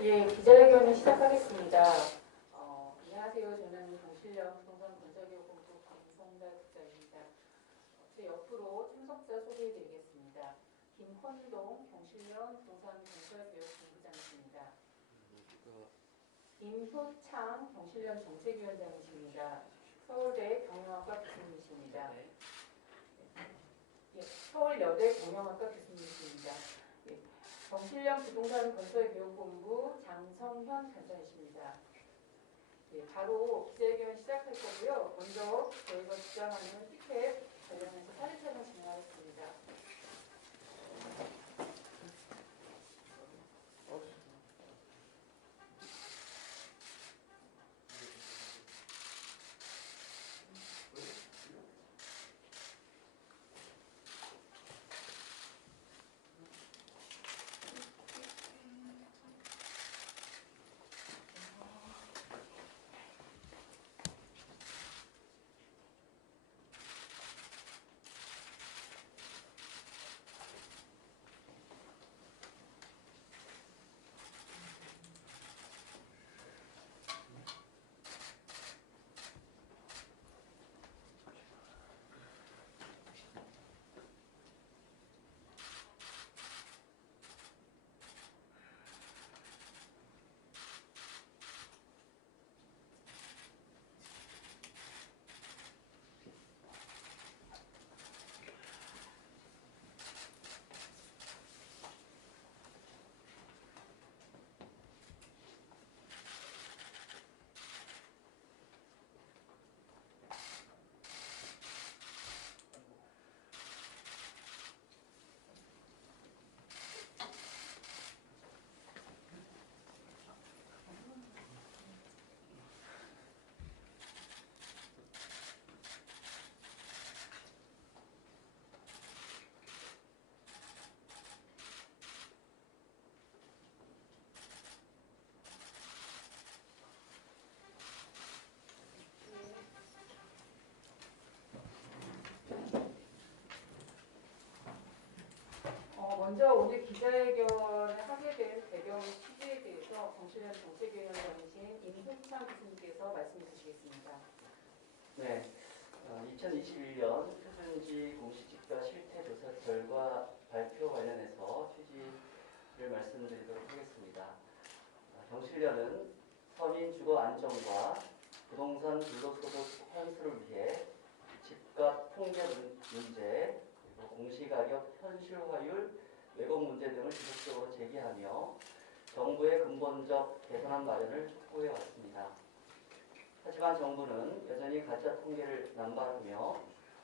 예, 기자회견을 시작하겠습니다. 안녕하세요. 저는 경실련 부동산건설기업본부 김성달 국장입니다. 제 옆으로 참석자 소개해드리겠습니다. 김헌동 경실련 부동산건설기업본부장이십니다. 임효창 경실련 정책위원장이십니다. 서울대 경영학과 교수님이십니다. 예, 서울여대 경영학과 교수님이십니다. 예, 경실련 부동산건설교육본부 장성현 단장이십니다. 예, 바로 기자회견 시작할 거고요. 먼저 저희가 주장하는 티켓 관련해서 사진 촬영 진행하겠습니다. 먼저 오늘 기자회견을 하게 된 배경 취지에 대해서 경실련 정책위원장이신 임효창 교수님께서 말씀해 주시겠습니다. 네, 2021년 표준지 공시지가 실태조사 결과 발표 관련해서 취지를 말씀드리도록 하겠습니다. 경실련은 서민 주거 안정과 부동산 불로소득 환수를 위해 집값 통계 문제, 그리고 공시가격 현실화율, 왜곡 문제 등을 지속적으로 제기하며 정부의 근본적 개선안 마련을 촉구해 왔습니다. 하지만 정부는 여전히 가짜 통계를 남발하며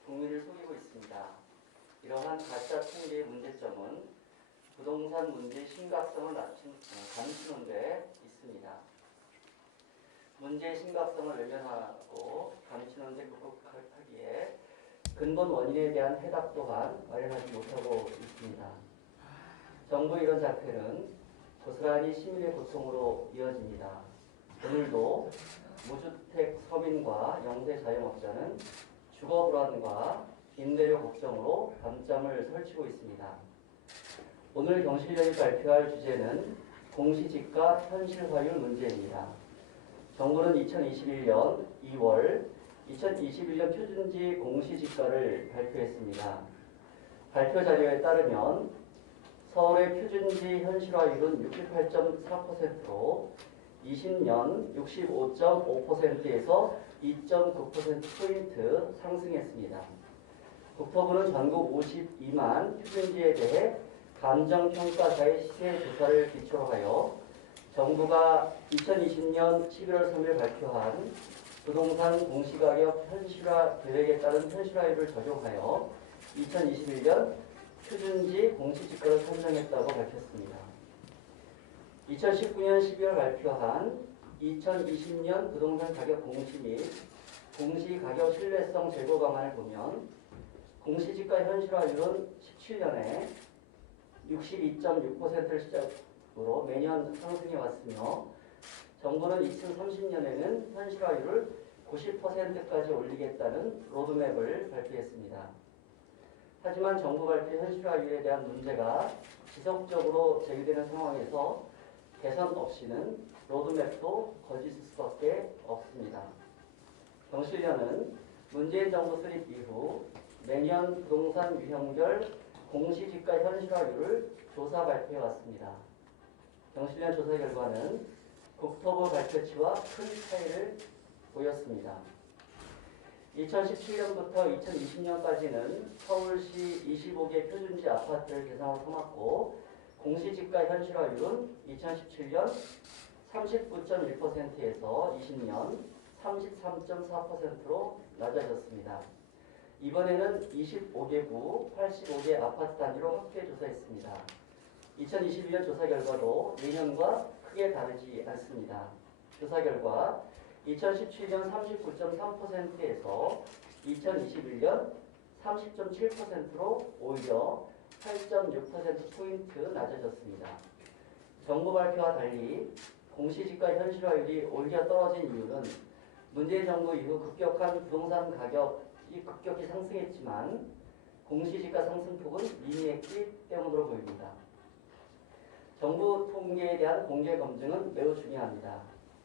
국민을 속이고 있습니다. 이러한 가짜 통계의 문제점은 부동산 문제의 심각성을 감추는 데 있습니다. 문제의 심각성을 외면하고 감추는 데 극복하기에 근본 원인에 대한 해답 또한 마련하지 못하고 있습니다. 정부의 이런 자태는 고스란히 시민의 고통으로 이어집니다. 오늘도 무주택 서민과 영세 자영업자는 주거 불안과 임대료 걱정으로 밤잠을 설치고 있습니다. 오늘 경실련이 발표할 주제는 공시지가 현실화율 문제입니다. 정부는 2021년 2월 2021년 표준지 공시지가를 발표했습니다. 발표 자료에 따르면 서울의 표준지 현실화율은 68.4%로 20년 65.5%에서 2.9%포인트 상승했습니다. 국토부는 전국 52만 표준지에 대해 감정평가사의 시세조사를 기초로 하여 정부가 2020년 11월 3일 발표한 부동산 공시가격 현실화 계획에 따른 현실화율을 적용하여 2021년 표준지 공시지가를 선정했다고 밝혔습니다. 2019년 12월 발표한 2020년 부동산 가격 공시 및 공시가격 신뢰성 제고 방안을 보면 공시지가 현실화율은 17년에 62.6%를 시작으로 매년 상승해 왔으며 정부는 2030년에는 현실화율을 90%까지 올리겠다는 로드맵을 발표했습니다. 하지만 정부 발표 현실화율에 대한 문제가 지속적으로 제기되는 상황에서 개선 없이는 로드맵도 거짓일 수밖에 없습니다. 경실련은 문재인 정부 수립 이후 매년 부동산 유형별 공시지가 현실화율을 조사 발표해 왔습니다. 경실련 조사 결과는 국토부 발표치와 큰 차이를 보였습니다. 2017년부터 2020년까지는 서울시 25개 표준지 아파트를 대상으로 삼았고 공시지가 현실화율은 2017년 39.1%에서 20년 33.4%로 낮아졌습니다. 이번에는 25개구 85개 아파트 단위로 확대 조사했습니다. 2021년 조사 결과도 예년과 크게 다르지 않습니다. 조사 결과 2017년 39.3%에서 2021년 30.7%로 오히려 8.6%포인트 낮아졌습니다. 정부 발표와 달리 공시지가 현실화율이 오히려 떨어진 이유는 문재인 정부 이후 급격한 부동산 가격이 급격히 상승했지만 공시지가 상승폭은 미미했기 때문으로 보입니다. 정부 통계에 대한 공개 검증은 매우 중요합니다.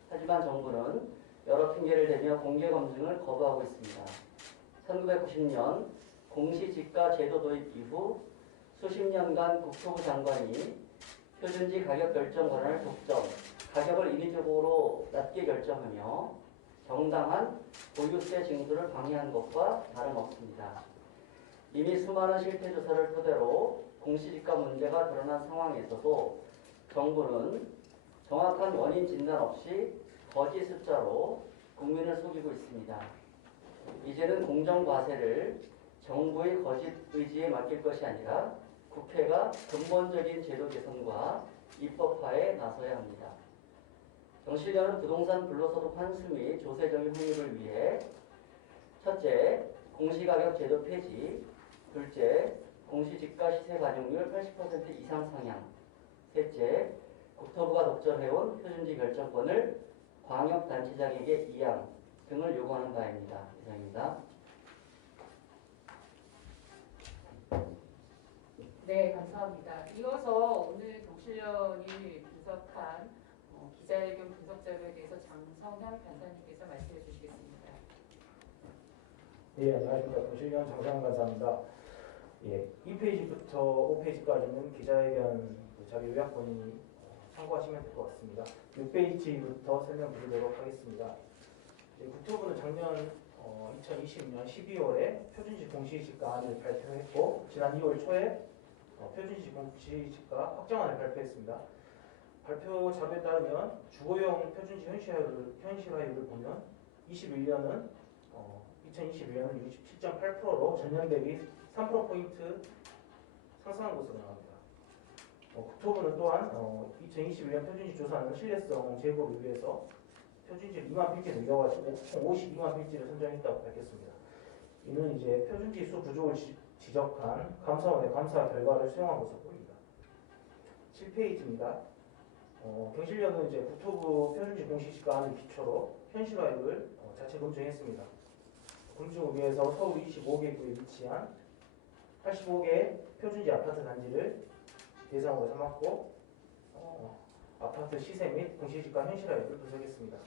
하지만 정부는 여러 핑계를 대며 공개 검증을 거부하고 있습니다. 1990년 공시지가 제도 도입 이후 수십 년간 국토부 장관이 표준지 가격 결정 권한을 독점, 가격을 인위적으로 낮게 결정하며 정당한 보유세 징수를 방해한 것과 다름없습니다. 이미 수많은 실태 조사를 토대로 공시지가 문제가 드러난 상황에서도 정부는 정확한 원인 진단 없이 거짓 숫자로 국민을 속이고 있습니다. 이제는 공정과세를 정부의 거짓 의지에 맡길 것이 아니라 국회가 근본적인 제도 개선과 입법화에 나서야 합니다. 경실련은 부동산 불로소득 환수 및 조세 적용 확립을 위해 첫째, 공시가격 제도 폐지, 둘째, 공시지가 시세 반영률 80% 이상 상향, 셋째, 국토부가 독점해온 표준지 결정권을 광역단체장에게 이양 등을 요구하는 바입니다. 이상입니다. 네, 감사합니다. 이어서 오늘 경실련이 분석한 기자회견 분석 자료에 대해서 장성현 변사님께서 말씀해 주시겠습니다. 네, 안녕하십니까. 경실련 장성현 변사입니다. 예, 2페이지부터 5페이지까지는 기자회견 자료 요약본이 참고하시면 될 것 같습니다. 6페이지부터 설명드리도록 하겠습니다. 국토부는 작년 2020년 12월에 표준지 공시지가안을 발표했고 지난 2월 초에 표준지 공시지가 확정안을 발표했습니다. 발표 자료에 따르면 주거용 표준지 현실화율을 보면 2021년은 67.8%로 전년 대비 3%포인트 상승한 것으로 나옵니다. 국토부는 또한 2021년 표준지 조사는 신뢰성 제고를 위해서 표준지를 2만 필지 늘려가지고 총 52만 필지를 선정했다고 밝혔습니다. 이는 이제 표준지 수 부족을 지적한 감사원의 감사 결과를 수용한 것으로 보입니다. 7페이지입니다. 경실련은 이제 국토부 표준지 공시지가안을 기초로 현실화율을 자체 검증했습니다. 검증을 위해서 서울 25개구에 위치한 85개 표준지 아파트 단지를 대상으로 삼았고 아파트 시세 및 공시지가 현실화율을 분석했습니다.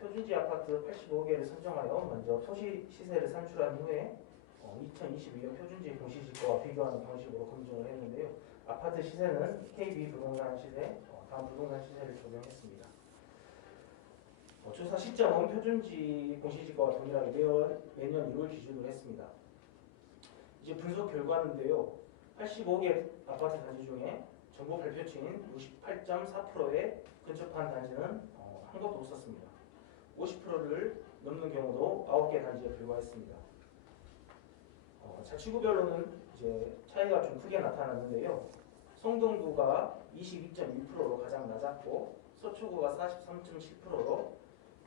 표준지 아파트 85개를 선정하여 먼저 토시 시세를 산출한 후에 2022년 표준지 공시지가와 비교하는 방식으로 검증을 했는데요. 아파트 시세는 KB 부동산 시세, 다음 부동산 시세를 적용했습니다. 조사 시점은 표준지 공시지가와 동일하게 매년 1월 기준으로 했습니다. 이제 분석 결과인데요. 85개 아파트 단지 중에 정부 발표치인 68.4%에 근접한 단지는 한 곳도 없었습니다. 50%를 넘는 경우도 9개 단지에 불과했습니다. 자치구별로는 이제 차이가 좀 크게 나타났는데요. 성동구가 22.1%로 가장 낮았고 서초구가 43.7%로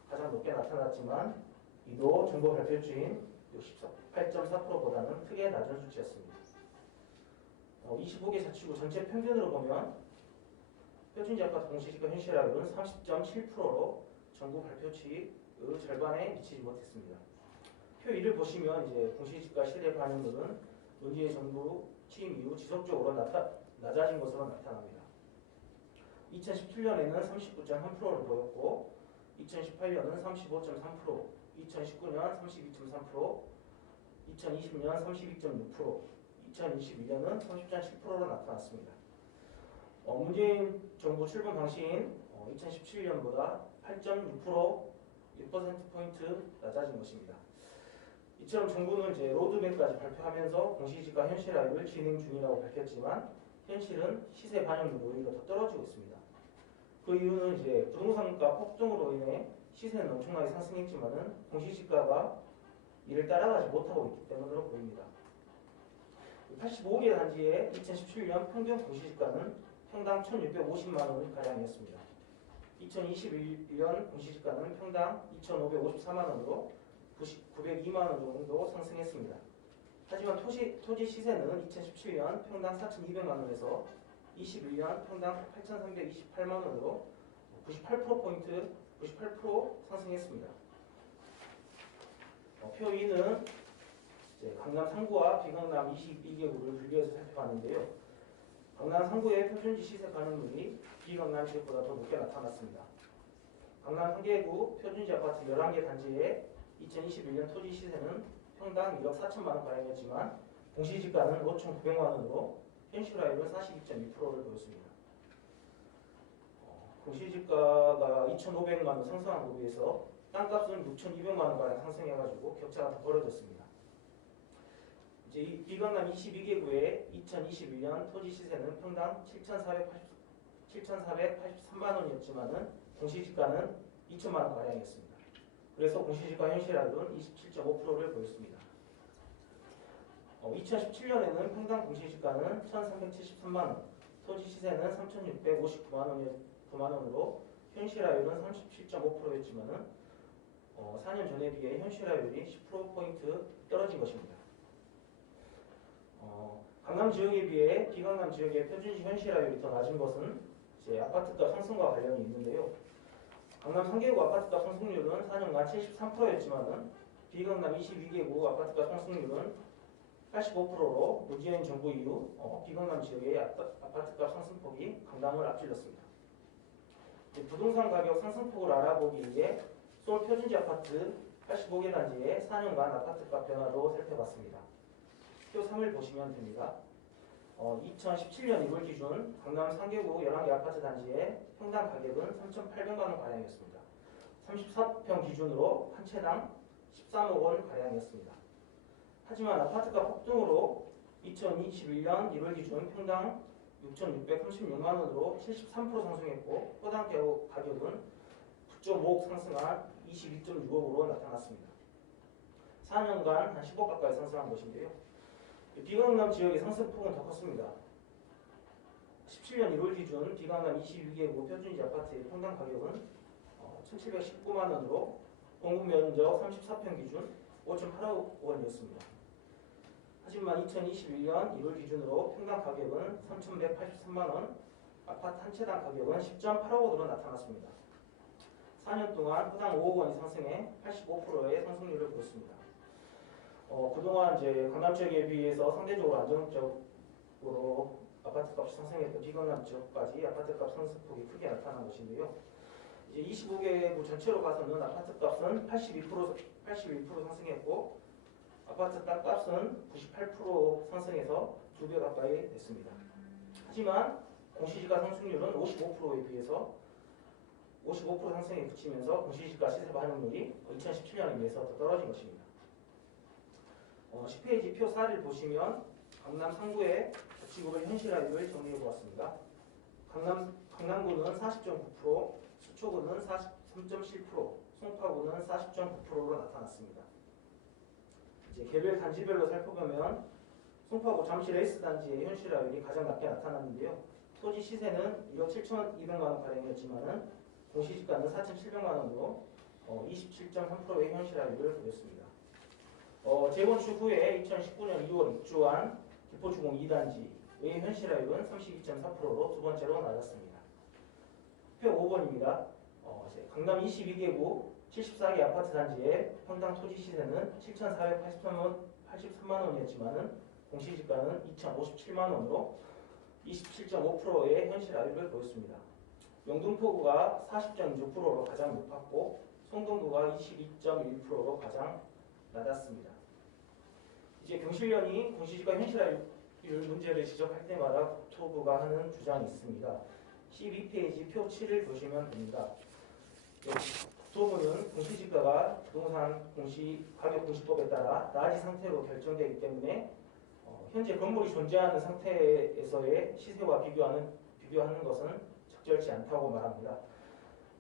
가장 높게 나타났지만 이도 정부 발표치인 68.4%보다는 크게 낮은 수치였습니다. 25개 자치구 전체 평균으로 보면 표준지 아파트 공시지가 현실화율은 30.7%로 정부 발표치의 절반에 미치지 못했습니다. 표 1을 보시면 이제 공시지가 실제 반영률은 문재인 정부 취임 이후 지속적으로 낮아진 것으로 나타납니다. 2017년에는 39.3%를 보였고 2018년은 35.3%, 2019년 32.3%, 2020년 32.6%, 2022년은 30.7%로 나타났습니다. 문재인 정부 출범 당시인 2017년보다 8.6% 6%포인트 낮아진 것입니다. 이처럼 정부는 이제 로드맵까지 발표하면서 공시지가 현실화율을 진행 중이라고 밝혔지만 현실은 시세 반영률이 오히려 더 떨어지고 있습니다. 그 이유는 이제 부동산가 폭등으로 인해 시세는 엄청나게 상승했지만은 공시지가가 이를 따라가지 못하고 있기 때문으로 보입니다. 85개 단지의 2017년 평균 공시지가는 평당 1,650만 원 가량이었습니다. 2021년 공시지가는 평당 2,554만 원으로 902만 원 정도 상승했습니다. 하지만 토지 시세는 2017년 평당 4,200만 원에서 21년 평당 8,328만 원으로 98%포인트 98% 상승했습니다. 표 2는 강남 3구와 비강남 22개구를 분리해서 살펴봤는데요. 강남 3구의 표준지 시세 반영률이 비강남 지역보다 더 높게 나타났습니다. 강남 3개구 표준지 아파트 11개 단지의 2021년 토지 시세는 평당 1억 4천만 원 가량이었지만 공시지가는 5,900만 원으로 현실화율은 42.2%를 보였습니다. 공시지가가 2,500만 원 상승한 것에 비해서 땅값은 6,200만 원 가량 상승해가지고 격차가 더 벌어졌습니다. 이제 이 비강남 22개구의 2021년 토지 시세는 평당 7,483만 원이었지만은 공시지가는 2천만 원 가량이었습니다. 그래서 공시지가 현실화율은 27.5%를 보였습니다. 2017년에는 평당 공시지가는 1,373만 원, 토지 시세는 3,659만 원으로 현실화율은 37.5%였지만은 4년 전에 비해 현실화율이 10%포인트 떨어진 것입니다. 강남 지역에 비해 비강남 지역의 표준시 현실화율이 더 낮은 것은 이제 아파트값 상승과 관련이 있는데요. 강남 3개구 아파트값 상승률은 4년간 73%였지만은 비강남 22개구 아파트값 상승률은 85%로 문재인 정부 이후 비강남 지역의 아파트값 상승폭이 강남을 앞질렀습니다. 부동산 가격 상승폭을 알아보기 위해 서울 표준지 아파트 85개 단지의 4년간 아파트값 변화도 살펴봤습니다. 표 3을 보시면 됩니다. 2017년 1월 기준 강남 3개구 11개 아파트 단지의 평당 가격은 3,800만 원 가량이었습니다. 34평 기준으로 한 채당 13억 원 가량이었습니다. 하지만 아파트값 폭등으로 2021년 1월 기준 평당 6,636만 원으로 73% 상승했고 호당 가격은 9.5억 상승한 22.6억으로 나타났습니다. 4년간 한 10억 가까이 상승한 것인데요. 비강남 지역의 상승폭은 더 컸습니다. 17년 1월 기준 비강남 22개구 표준지 아파트의 평당 가격은 1,719만 원으로 공급 면적 34평 기준 5.8억 원이었습니다. 하지만 2021년 1월 기준으로 평당 가격은 3,183만 원, 아파트 한 채당 가격은 10.8억 원으로 나타났습니다. 4년 동안 호당 5억 원이 상승해 85%의 상승률을 보였습니다. 그동안 이제 강남 지역에 비해서 상대적으로 안정적으로 아파트값이 상승했던 비강남 지역까지 아파트값 상승폭이 크게 나타난 것인데요. 이제 25개구 전체로 봐서는 아파트값은 81% 상승했고 아파트 땅값은 98% 상승해서 2배 가까이 됐습니다. 하지만 공시지가 상승률은 55%에 비해서 55% 상승에 그치면서 공시지가 시세 반영률이 2017년에 비해서 더 떨어진 것입니다. 10페이지 표 4를 보시면 강남 3구의 지구별 현실화율을 정리해 보았습니다. 강남구는 40.9%, 수초구는 43.7%, 송파구는 40.9%로 나타났습니다. 이제 개별 단지별로 살펴보면 송파구 잠실 에이스 단지의 현실화율이 가장 낮게 나타났는데요. 토지 시세는 1억 7,200만 원 가량이었지만은 공시지가는 4,700만 원으로 27.3%의 현실화율을 보였습니다. 재건축 후에 2019년 2월 입주한 기포주공 2단지의 현실화율은 32.4%로 두 번째로 낮았습니다. 표 5번입니다. 강남 22개구 74개 아파트 단지의 평당 토지 시세는 7,483만 원이었지만은 공시지가는 2,057만 원으로 27.5%의 현실화율을 보였습니다. 영등포구가 40.6%로 가장 높았고 송동구가 22.1%로 가장 낮았습니다. 이제 경실련이 공시지가 현실화율 문제를 지적할 때마다 국토부가 하는 주장이 있습니다. 12페이지 표 7을 보시면 됩니다. 국토부는 공시지가가 부동산 가격 공시법에 따라 나아지 상태로 결정되기 때문에 현재 건물이 존재하는 상태에서의 시세와 비교하는 것은 적절치 않다고 말합니다.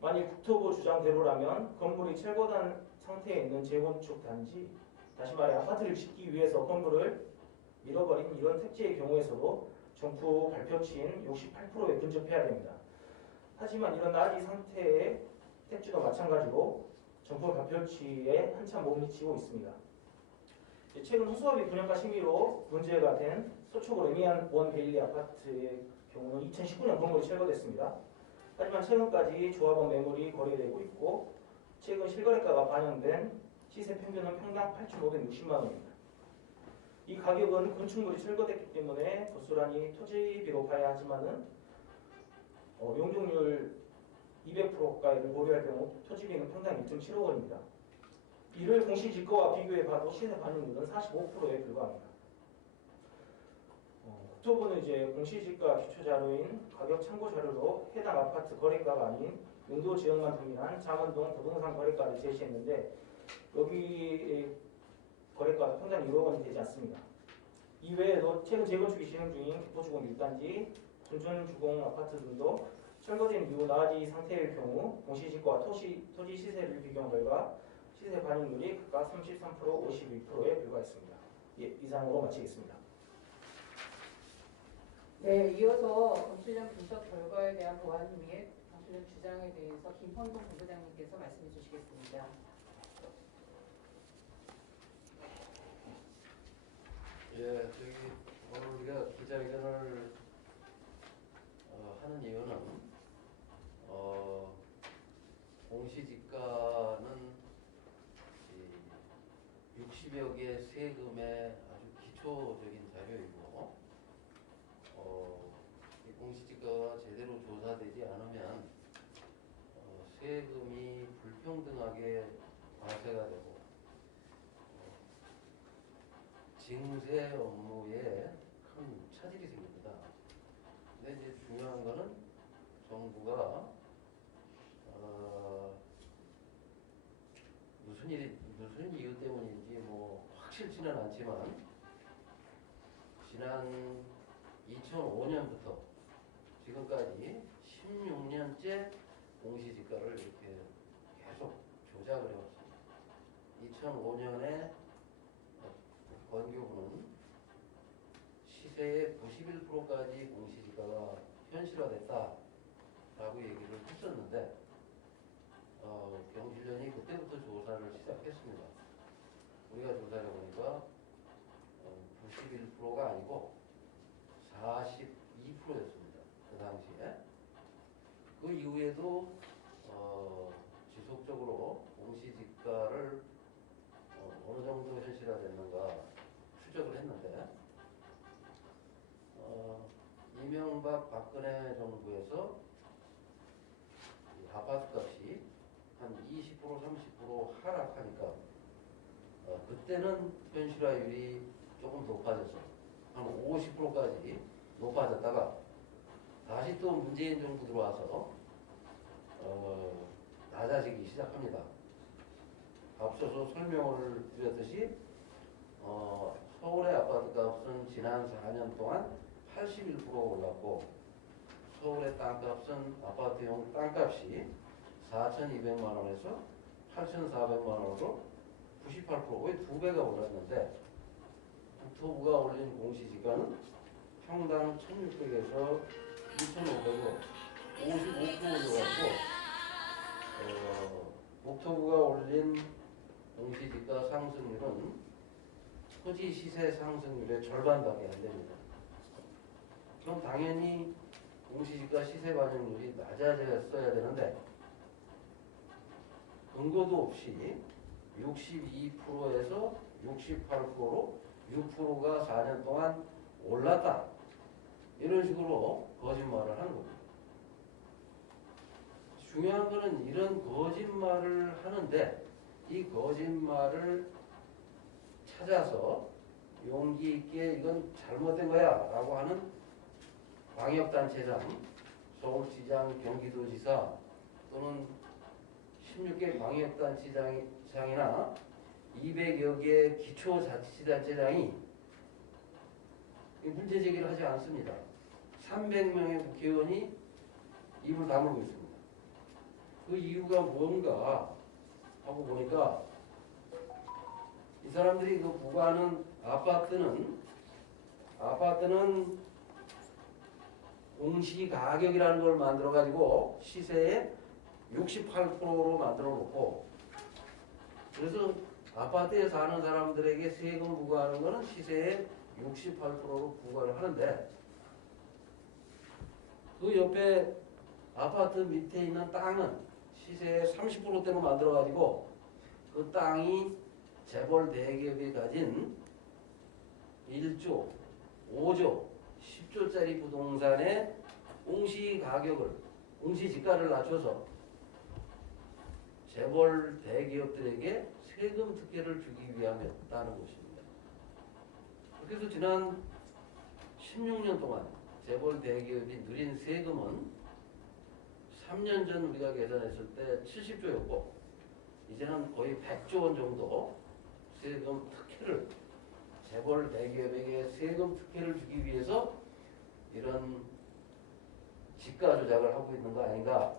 만일 국토부 주장대로라면 건물이 철거된 상태에 있는 재건축 단지, 다시 말해 아파트를 짓기 위해서 건물을 잃어버린 이런 택지의 경우에서도 정부 발표치인 68%에 근접해야 됩니다. 하지만 이런 나아지 상태의 택지도 마찬가지로 정부 발표치에 한참 못 미치고 있습니다. 최근 호수아비 분양가 심의로 문제가 된 서초구 레미안 원 베일리 아파트의 경우는 2019년 건물이 철거됐습니다. 하지만 최근까지 조합원 매물이 거래되고 있고 최근 실거래가가 반영된 시세 평균은 평당 8,560만 원입니다. 이 가격은 건축물이 철거됐기 때문에 고스란히 토지비로 봐야 하지만은 용적률 200%가를 고려할 경우 토지비는 평당 1.7억 원입니다. 이를 공시지가와 비교해 봐도 시세 반영률은 45%에 불과합니다. 국토부는 이제 공시지가 기초 자료인 가격 참고 자료로 해당 아파트 거래가가 아닌 용도 지역만 등인한 잠원동 부동산 거래가를 제시했는데 여기 거래가가 평당 1억 원이 되지 않습니다. 이외에도 최근 재건축이 진행 중인 기포주공 1단지, 군촌주공 아파트 등도 철거된 이후 나아지 상태일 경우 공시지가와 토지 시세를 비교한 결과 시세 반영률이 각각 33%, 52%에 불과했습니다. 예, 이상으로 마치겠습니다. 네, 이어서 정치련 분석 결과에 대한 보완 및 정치련 주장에 대해서 김헌동 본부장님께서 말씀해 주시겠습니다. 예, 오늘 우리가 기자회견을 하는 이유는 공시지가는 60여 개 세금의 아주 기초적인 자료이고 이 공시지가가 제대로 조사되지 않으면 세금이 불평등하게 과세가 되고 징세 업무에 큰 차질이 생깁니다. 근데 이제 중요한 거는 정부가 무슨 이유 때문인지 뭐 확실치는 않지만 지난 2005년부터 지금까지 16년째 공시지가를 이렇게 계속 조작을 해왔습니다. 2005년에 건교부는 시세의 91%까지 공시지가가 현실화됐다라고 얘기를 했었는데 경실련이 그때부터 조사를 시작했습니다. 우리가 조사를 해보니까 91%가 아니고 42%였습니다. 그 당시에. 그 이후에도 지속적으로 공시지가를 어느 정도 현실화됐는가 추적을 했는데 이명박 박근혜 정부에서 아파트 값이 한 20% 30% 하락하니까 그때는 현실화율이 조금 높아졌어요. 한 50%까지 높아졌다가 다시 또 문재인 정부 들어와서 낮아지기 시작합니다. 앞서서 설명을 드렸듯이 서울의 아파트 값은 지난 4년 동안 81% 올랐고 서울의 땅값은 아파트용 땅값이 4,200만 원에서 8,400만 원으로 98% 거의 2배가 올랐는데 국토부가 올린 공시지가는 평당 1,600에서 2,500원 55% 올라갔고 국토부가 올린 공시지가 상승률은 토지 시세 상승률의 절반밖에 안 됩니다. 그럼 당연히 공시지가 시세 반영률이 낮아졌어야 되는데 근거도 없이 62%에서 68%로 6%가 4년 동안 올랐다. 이런 식으로 거짓말을 하는 겁니다. 중요한 거는 이런 거짓말을 하는데 이 거짓말을 찾아서 용기 있게 이건 잘못된 거야 라고 하는 광역단체장, 서울시장, 경기도지사 또는 16개 광역단체장이나 200여 개 기초자치단체장이 문제 제기를 하지 않습니다. 300명의 국회의원이 입을 다물고 있습니다. 그 이유가 뭔가 하고 보니까 이 사람들이 그 구가하는 아파트는 공시가격이라는 걸 만들어 가지고 시세의 68%로 만들어 놓고 그래서 아파트에 사는 사람들에게 세금 부과하는 것은 시세의 68%로 부과를 하는데 그 옆에 아파트 밑에 있는 땅은 시세의 30%대로 만들어 가지고 그 땅이 재벌 대기업이 가진 1조, 5조, 10조짜리 부동산의 공시지가를 낮춰서 재벌 대기업들에게 세금 특혜를 주기 위함이었다는 것입니다. 그래서 지난 16년 동안 재벌 대기업이 누린 세금은 3년 전 우리가 계산했을 때 70조였고 이제는 거의 100조 원 정도 세금 특혜를 재벌 대기업에게 세금 특혜를 주기 위해서 이런 지가 조작을 하고 있는 거 아닌가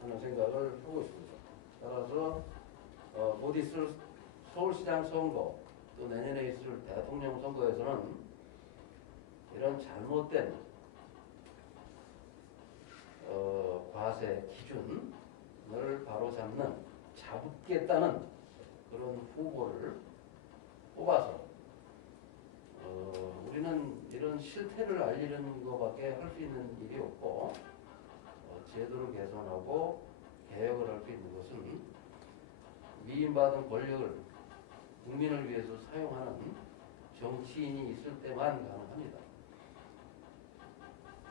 하는 생각을 하고 있습니다. 따라서 곧 있을 서울시장 선거 또 내년에 있을 대통령 선거에서는 이런 잘못된 과세 기준을 바로잡는 잡겠다는 그런 후보를 뽑아서 우리는 이런 실태를 알리는 것밖에 할 수 있는 일이 없고 제도를 개선하고 개혁을 할 수 있는 것은 위임받은 권력을 국민을 위해서 사용하는 정치인이 있을 때만 가능합니다.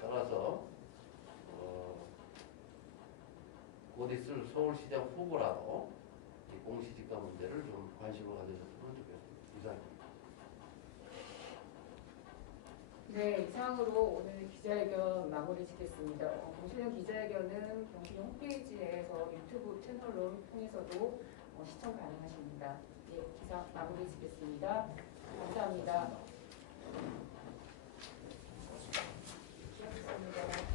따라서 곧 있을 서울시장 후보라도 이 공시지가 문제를 좀 관심을 가져줬으면 좋겠습니다. 이상입니다. 네, 이상으로 오늘 기자회견 마무리 짓겠습니다. 경실련 기자회견은 경실련 홈페이지에서 유튜브 채널을 통해서도 시청 가능하십니다. 예, 기사 마무리 짓겠습니다. 감사합니다. 수고하셨습니다.